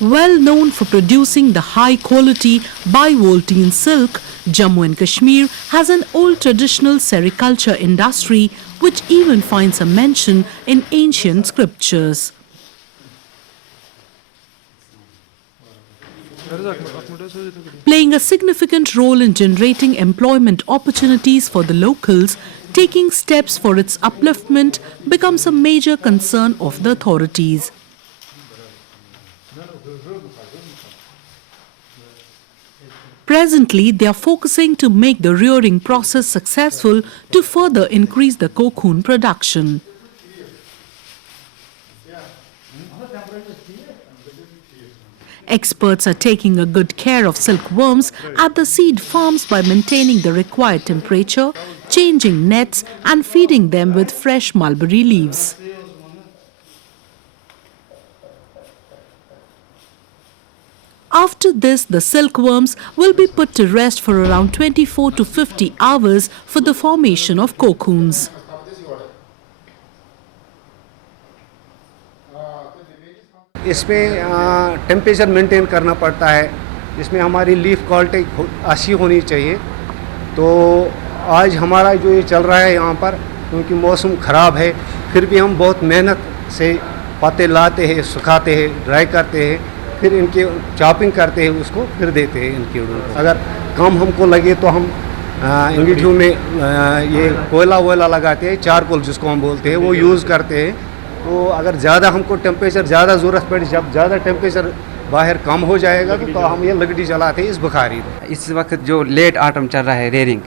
Well known for producing the high-quality bivoltine silk, Jammu and Kashmir has an old traditional sericulture industry which even finds a mention in ancient scriptures. Playing a significant role in generating employment opportunities for the locals, taking steps for its upliftment becomes a major concern of the authorities. Presently, they are focusing to make the rearing process successful to further increase the cocoon production. Experts are taking a good care of silkworms at the seed farms by maintaining the required temperature, changing nets and feeding them with fresh mulberry leaves. After this, the silkworms will be put to rest for around 24 to 50 hours for the formation of cocoons. इसमें temperature maintain करना पड़ता है, इसमें हमारी leaf quality अच्छी होनी चाहिए। तो आज हमारा जो ये चल रहा है यहाँ पर, क्योंकि मौसम ख़राब है, फिर भी हम बहुत मेहनत से पत्ते लाते हैं, सुखाते हैं, ड्राई करते हैं, फिर इनके चॉपिंग करते हैं, उसको फिर देते हैं इनके को। अगर कम हमको लगे तो हम इंगीठियों में ये कोयला वोयला लगाते हैं, चारकोल जिसको हम बोलते हैं, वो यूज़ करते हैं। तो अगर ज़्यादा हमको टेम्परेचर ज़्यादा ज़रूरत पड़े, जब ज़्यादा टेम्परेचर बाहर कम हो जाएगा तो हम ये लकड़ी जलाते हैं इस बुखारी में। इस वक्त जो लेट ऑटम चल रहा है रेयरिंग,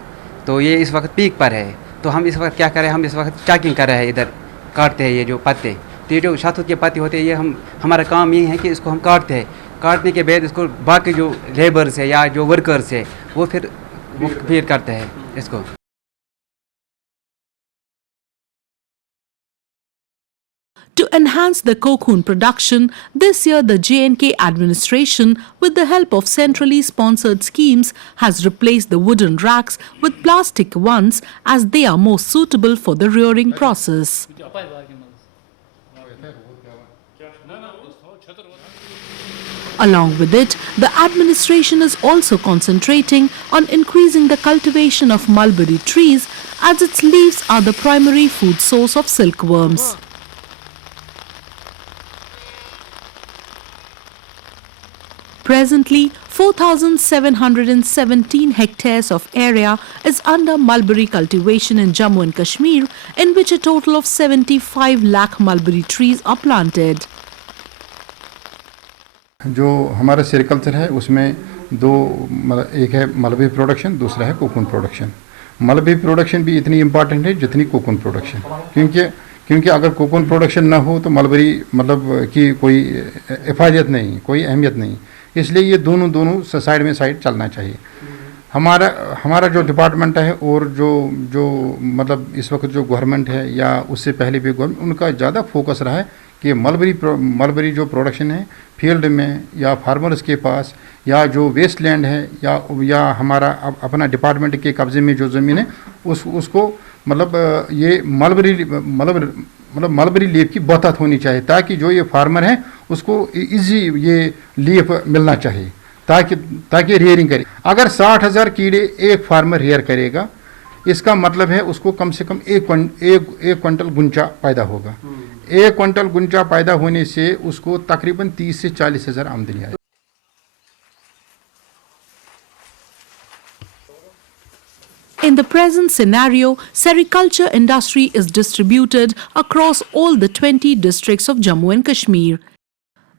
तो ये इस वक्त पीक पर है। तो हम इस वक्त क्या करें, हम इस वक्त चॉकिंग कर रहे हैं, इधर काटते हैं ये जो पत्ते। तो ये जो शहतूत के पत्ते होते हैं, ये हमारा काम ये है कि इसको हम काटते हैं। काटने के बाद इसको बाकी जो लेबर्स है या जो वर्कर्स है वो फिर करते हैं इसको। To enhance the cocoon production, this year the J&K administration, with the help of centrally sponsored schemes, has replaced the wooden racks with plastic ones as they are more suitable for the rearing process. Along with it, the administration is also concentrating on increasing the cultivation of mulberry trees as its leaves are the primary food source of silkworms. Presently, 4,717 hectares of area is under mulberry cultivation in Jammu and Kashmir, in which a total of 75 lakh mulberry trees are planted. जो हमारा sericulture है उसमें दो, एक है mulberry production, दूसरा है cocoon production. Mulberry production भी इतनी इम्पॉर्टेंट है जितनी कोकून प्रोडक्शन, क्योंकि अगर कोकून प्रोडक्शन ना हो तो मलबरी की कोई हिफाजत नहीं, कोई अहमियत नहीं। इसलिए ये दोनों साइड में साइड चलना चाहिए। हमारा जो डिपार्टमेंट है और जो इस वक्त जो गवर्नमेंट है या उससे पहले भी गवर्नमेंट, उनका ज़्यादा फोकस रहा है कि मलबरी जो प्रोडक्शन है फील्ड में या फार्मर्स के पास या जो वेस्ट लैंड है या हमारा अपना डिपार्टमेंट के कब्ज़े में जो ज़मीन है उसको ये मलबरी लीफ की बहुत होनी चाहिए, ताकि जो ये फार्मर है उसको इजी ये लीफ मिलना चाहिए, ताकि रेयरिंग करे। अगर 60,000 कीड़े एक फार्मर रेयर करेगा, इसका मतलब है उसको कम से कम एक क्विंटल गुंचा पैदा होगा। एक क्विंटल गुंचा पैदा होने से उसको तकरीबन 30 से 40 हज़ार आमदनी आएगी। In the present scenario, sericulture industry is distributed across all the 20 districts of Jammu and Kashmir.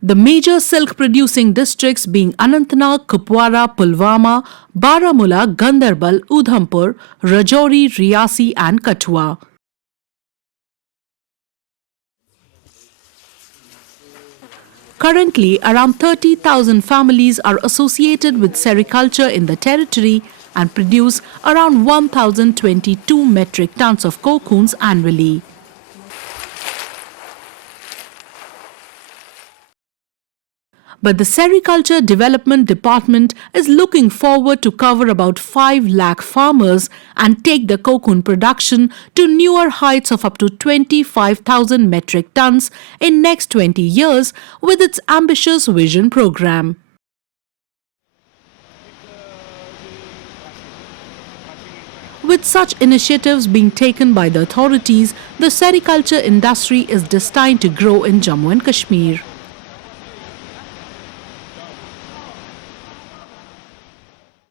The major silk producing districts being Anantnag, Kupwara, Pulwama, Baramulla, Gandarbal, Udhampur, Rajouri, Riyasi and Kathua. Currently, around 30,000 families are associated with sericulture in the territory and produce around 1,022 metric tons of cocoons annually. But the Sericulture Development Department is looking forward to cover about 5 lakh farmers and take the cocoon production to newer heights of up to 25,000 metric tons in next 20 years with its ambitious vision program. With such initiatives being taken by the authorities, the sericulture industry is destined to grow in Jammu and Kashmir.